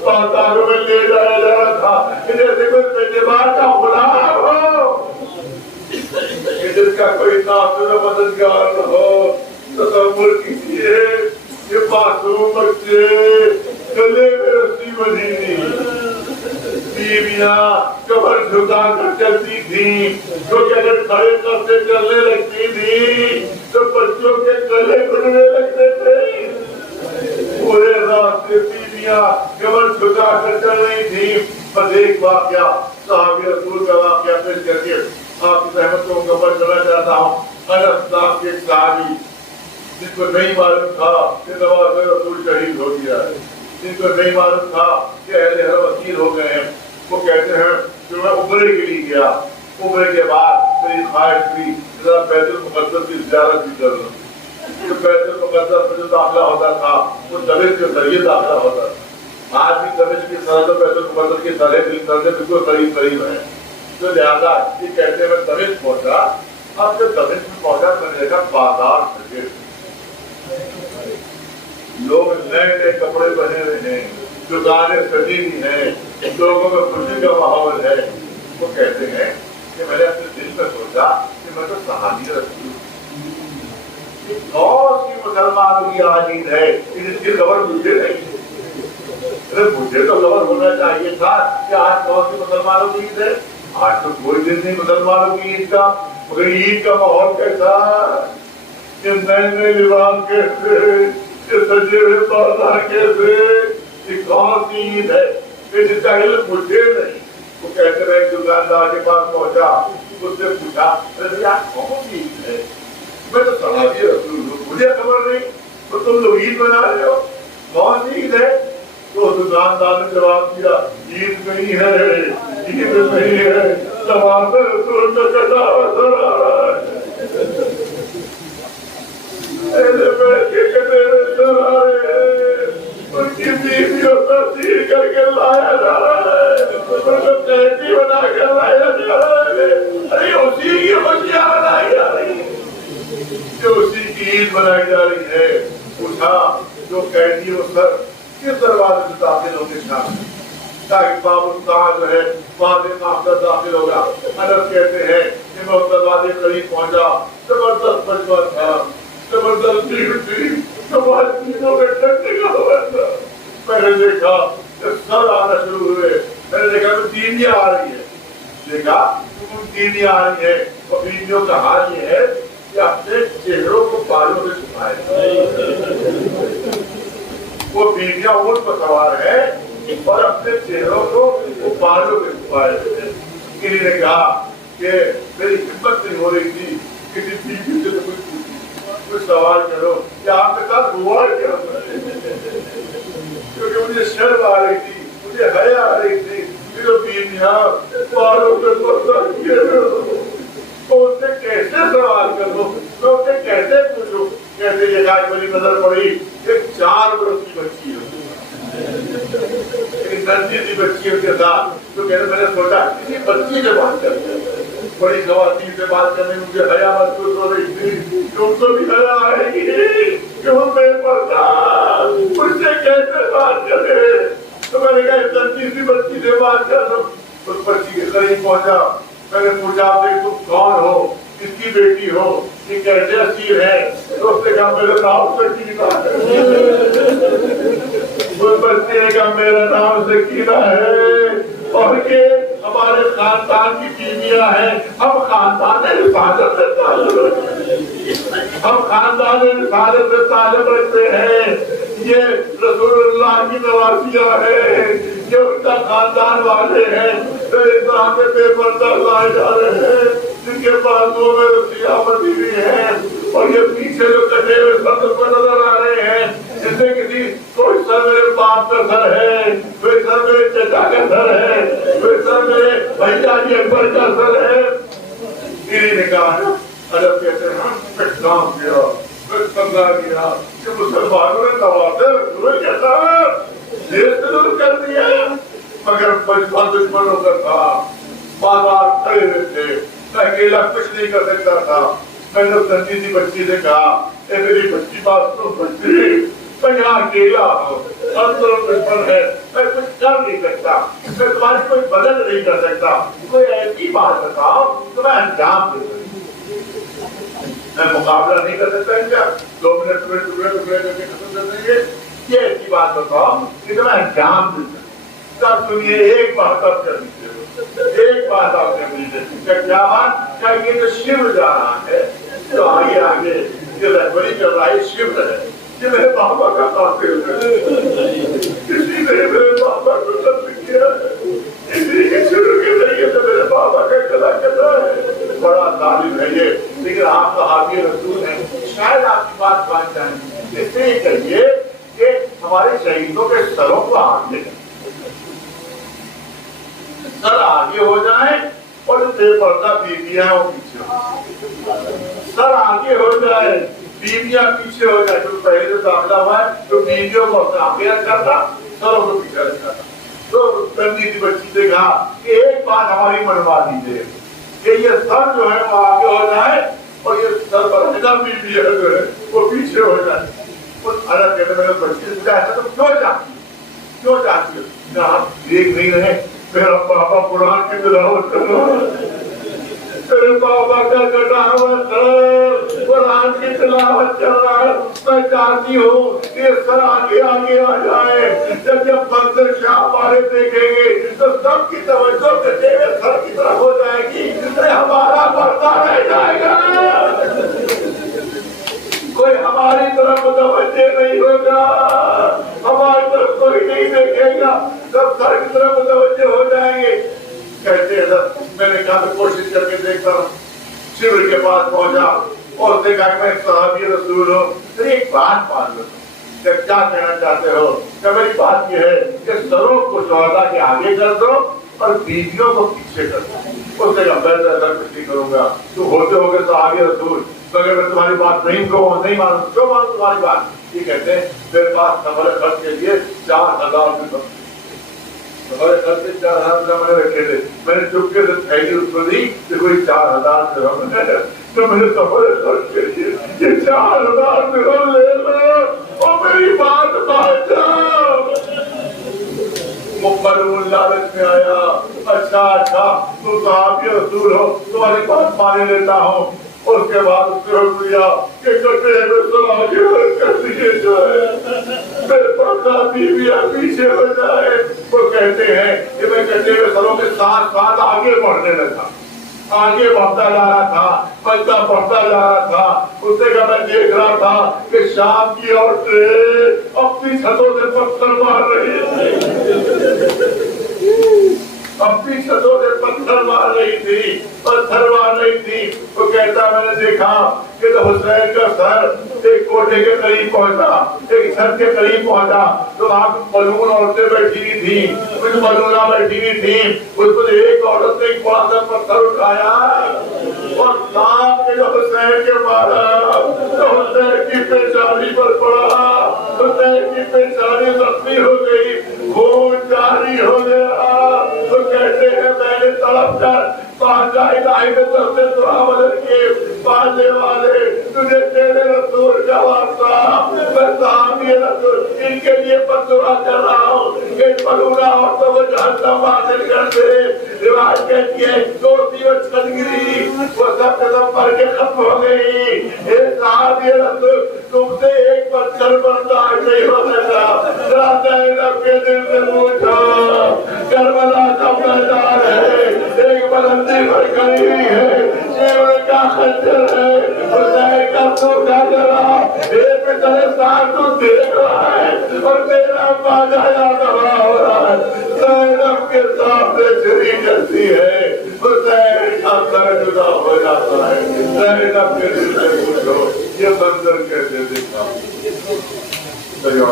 پاتاروں میں لے جایا جا رہا تھا کہ جیسے کوئی بیجبار کا غلام ہو کہ جس کا کوئی ناصر و مددگار نہ ہو. تصور کیجیے یہ معصوم بچے گلے میں رسی بندھی بیویاں کمر جھکا کر چلتی تھی جو کہ اگر کھڑے کرتے چلنے لگتی تھی تو بچوں کے گلے گھٹنے لگتے تھے. پورے راستے بیویاں کمر جھکا کر چل رہی تھی. بس ایک واقعہ صحابی رسول کا واقعہ پیش کر کے آپ کی رحمت کو مکمل کرنا چاہتا ہوں. انس نام کے ایک صحابی جس کو نہیں معلوم تھا کہ نواز رسول شہید ہو گیا ہے, جن کو نہیں معلوم تھا کہ اہل حرم اسیر ہو گئے ہیں, وہ کہتے ہیں کہ میں عمرے کے لیے گیا, عمرے کے بعد میری خواہش تھی ذرا بیت المقدس کی زیارت بھی کر لوں. تو بیت المقدس میں جو داخلہ ہوتا تھا وہ دمشق کے ذریعے داخلہ ہوتا تھا. آج بھی دمشق کی سرحد بیت المقدس کی سرحد بالکل قریب قریب ہے. تو لہٰذا یہ کہتے ہیں میں دمشق پہنچا. اب جب دمشق میں پہنچا میں نے دیکھا بازار سجے لوگ نئے نئے کپڑے پہنے ہوئے ہیں, دکانیں سجی ہوئی ہیں, لوگوں میں خوشی کا ماحول ہے. وہ کہتے ہیں کہ میں نے اپنے دل میں سوچا کہ میں تو صحابی رسول کون سی مسلمانوں کی عید ہے جس کی خبر مجھے نہیں. مجھے تو خبر ہونا چاہیے تھا کہ آج کون سی مسلمانوں کی عید ہے. آج تو کوئی دن نہیں مسلمانوں کی عید کا, مگر عید کا ماحول کیسا کہ نئے نئے لباس کیسے, سجے ہوئے بازار کیسے, یہ کون سی عید ہے کہ جس کا علم مجھے نہیں. وہ کہتے ہیں ایک دکاندار کے پاس پہنچا, اس سے پوچھا آج کون سی عید ہے. میں تو صحابی رسول ہوں, مجھے خبر نہیں, تو تم لوگ عید منا رہے ہو, کون سی عید ہے. تو دکاندار نے جواب دیا عید نہیں ہے, عید نہیں ہے, نماز رسول کا قضا اثر آ رہا ہے. ان کی بیویوں کو سیر کر کے لایا جا رہا ہے, ان کو قیدی بنا کر لایا جا رہا ہے. ارے اسی کی خوشیاں منائی جا رہی ہیں, جو اسی کی عید منائی جا رہی ہے. پوچھا جو قیدی ہو سر کس دروازے سے داخل ہوں گے شام تاکہ باب الطاعہ جو ہے وہاں سے معاملہ داخل ہوگا. انس کہتے ہیں کہ میں اس دروازے قریب پہنچا, زبردست مجمع تھا, زبردست بھیڑ تھی, سوال تینوں میں ٹکنے کا ہوا تھا. میں نے دیکھا سر آنا شروع ہوئے, میں نے دیکھا تو بیویاں آ رہی ہے, دیکھا بیویاں آ رہی ہے, اور بیویوں کا حال یہ ہے کہ اپنے چہروں کو بالوں سے چھپائے. وہ بیویاں اونٹ پر سوار ہے اور اپنے چہروں کو وہ بالوں سے چھپائے ہوئے. انہوں نے کہا کہ میری ہمت نہیں ہو رہی تھی کسی بیوی سے تو کچھ سوال کرو کہ آپ کے ساتھ ہوا کیا, کیونکہ مجھے شرم آ رہی تھی, مجھے حیا آ رہی تھی. پھر بیویاں بالوں سے پردہ کیے تو ان سے کیسے سوال کروں, میں ان سے کیسے پوچھوں. کیسے یہ گائے میری نظر پڑی ایک 4 برس کی بچی ہے, ایک ننھی سی بچی کے ساتھ. تو کہتے میں نے سوچا کسی بچی سے بات کرتے ہیں, بڑی خواتین سے بات کرنے میں مجھے حیا محسوس ہو رہی تھی کہ ان کو بھی حیا آئے گی کہ وہ بے پردہ مجھ سے کیسے بات کرے. تو میں نے کہا اس ننھی سی بچی سے بات کر لوں. اس بچی کے قریب پہنچا, میں نے پوچھا تم کون ہو, کس کی بیٹی ہو, یہ کیسے اسیر ہے. تو اس نے کہا میرا نام سکینہ ہے. اس بچے نے کہا میرا نام سکینہ ہے اور کہ ہمارے خاندان کی بیویاں ہیں, ہم خاندان رسالت سے تعلق رکھتے ہیں, ہم خاندان رسالت سے تعلق رکھتے ہیں. یہ رسول اللہ کی نواسیاں ہیں, یہ ان کا خاندان والے ہیں. تو اسلام میں بے پردہ لائے جا رہے ہیں جن کے بازوؤں میں رسیاں بندھی ہوئی ہیں, اور یہ پیچھے جو کٹے ہوئے سر پر نظر آ رہے ہیں جس میں کسی کوئی سر میرے باپ کا سر ہے, کوئی سر میرے چچا کا سر ہے, کوئی سر میرے بھیا جی اکبر کا سر ہے. انہی نے کہا ادب کہتے ہیں میں کام کیا, میں سمجھا کیا کہ مسلمانوں نے نوازے رسول کے ساتھ دیش ضرور کر دیا, مگر مجمع دشمنوں کا تھا, بازار کھڑے ہوئے تھے, میں اکیلا کچھ نہیں کر سکتا تھا. میں نے ننھی سی بچی سے کہا اے میری بچی بات تو بچی, میں یہاں اکیلا ہوں اور تم دشمن ہے, میں کچھ کر نہیں سکتا, میں تمہاری کوئی مدد نہیں کر سکتا, کوئی ایسی بات بتاؤ تو میں انجام دے سکتا. میں مقابلہ نہیں کر سکتا ان کا, 2 منٹ میں ٹکڑے ٹکڑے کر کے ختم کر دیں گے. یہ ایسی بات بتاؤ کہ تمہیں انجام دے سکتا. تب سنیے ایک بات اب کر دیجیے, ایک بات آپ نے مجھے کیا بات, کیا یہ جو شیو جا رہا ہے, جو آگے آگے جو رہبری کر رہا ہے شیو ہے, یہ میرے بابا کا قاتل ہے, اسی نے میرے بابا کو قتل کیا ہے, اسی کے شروع کے ذریعے سے میرے بابا کا قتل کر رہا ہے. بڑا ظالم ہے یہ, لیکن آپ تو حامی رسول ہیں, شاید آپ کی بات مان جائیں. اس سے یہ کہیے کہ ہمارے شہیدوں کے سروں کو آگے سر آگے ہو جائیں اور جو بے پردہ بیویاں ہیں وہ پیچھے ہو. سر آگے ہو جائے, بیویاں پیچھے ہو جائے. جو پہلے سے داخلہ ہوا ہے تو بیویوں کو اپنا آگے رکھتا, سروں کو پیچھے رکھتا. تو تنی کی بچی سے کہا کہ ایک بات ہماری منوا دیجیے کہ یہ سر جو ہے وہ آگے ہو جائے اور یہ سر پر بیوی جو ہے وہ پیچھے ہو جائے. عرب کہتے میرے بچے سے ایسا تو کیوں چاہتی ہو؟ آپ دیکھ نہیں رہے میرا پاپا قرآن کی تلاوت کر رہا ہے, میرے پاپا کا کٹا ہوا سر قرآن کی تلاوت کر رہا ہے. میں چاہتی ہوں کہ سر آگے آگے آ جائے. جب منظر شاہ ہمارے دیکھیں گے تو سب کی توجہ کٹے ہوئے سر کی طرف ہو جائے گی, ہمارا پردہ رہ جائے گا, کوئی ہماری طرف متوجہ نہیں ہوگا, ہماری طرف کوئی نہیں دیکھے گا, سب سر کی طرف متوجہ ہو جائیں گے. کہتے ہیں میں نے کہا کوشش کر کے دیکھتا ہوں. شیور کے پاس پہنچا اور اس نے کہا کہ میں صحابی رسول ہوں. ایک بات مان لو, کیا کہنا چاہتے ہو؟ کہ میری بات یہ ہے کہ سروں کو شہداء کے آگے کر دو اور بیویوں کو پیچھے کر دو. اس نے کہا میں ایسا کچھ نہیں کروں گا, تو ہوتے ہوگے صحابی رسول, مگر میں تمہاری بات نہیں مانوں. کیوں مانوں تمہاری بات؟ یہ کہتے ہیں میرے پاس سفر خرچ کے لیے 4000 روپے, سفر خرچ کے 4000 روپے میں نے رکھے تھے. میں نے چپکے سے تھیلی اس کو دی کہ کوئی 4000 درہم ہے, تو میں نے سفر خرچ کے لیے یہ 4000 درہم لے لو اور میری بات مان جاؤ. مقبل لالچ میں آیا, اچھا تو صحابی رسول ہو, تمہاری بات مانے لیتا ہوں. اس کے بعد اس نے حکم دیا کہ کٹے میں سر آگے کر دیے جائے, میرے پردہ بیویاں پیچھے ہو جائے. وہ کہتے ہیں کہ میں کٹے ہوئے سروں کے ساتھ ساتھ آگے بڑھنے لگا, آگے بڑھتا جا رہا تھا, بڑھتا بڑھتا جا رہا تھا. اس سے میں دیکھ رہا تھا کہ شام کی عورتیں اپنی چھتوں سے پتھر مار رہی تھی, اپنی چھتوں سے پتھر مار رہی تھی. وہ کہتا میں نے دیکھا کہ تو حسین کا سر ایک کوٹے کے قریب پہنچا, ایک چھت کے قریب پہنچا, تو وہاں ملعون عورتیں بیٹھی ہوئی تھیں, کچھ ملعونہ بیٹھی ہوئی تھیں. اس کو ایک عورت نے ایک بڑا سا پتھر اٹھایا اور سانپ کے جو حسین کے مارا, تو حسین کی پیشانی پر پڑا, حسین کی پیشانی زخمی ہو گئی, خون جاری ہو گیا. تو کہتے ہیں میں نے تڑپ کر پہنچا الہی میں طرف سے دعا بدل کے باندھنے والے تجھے تیرے رسول کا واسطہ, میں صحابی رسول ان کے لیے دعا کر رہا ہوں کہ ملعونہ عورتوں کو جہنم حاصل کر دے. روایت کہتی ہے دوستی اور چھت گری وہ سب قدم پر کے ختم ہو گئی. اے صحابی رسول تم سے ایک پتھر برداشت نہیں ہو سکا. ذرا زینب کے دل سے پوچھو, کربلا کا میدان ہے, ایک بلندی پر کھڑی ہوئی ہے, شیور کا خنجر ہے, حسین کا سوکھا جلا, ایک پتھر ساتھ تو دیکھ رہا ہے اور تیرا باجا یاد ہو رہا ہے. زینب کے سامنے چھری جلتی ہے, حسین کا سر جدا ہو جاتا ہے. زینب کے دل سے پوچھو یہ منظر کیسے دیکھا؟ تین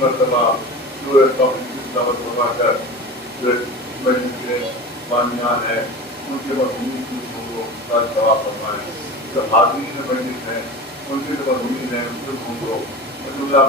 مرتبہ بانیان ہے ان کے مرحومین کی کا ثواب فرمائیں. جو حاضرین مجلس ہیں ان کے جو مرحومین ہیں ان سے گھوم دو. اللہ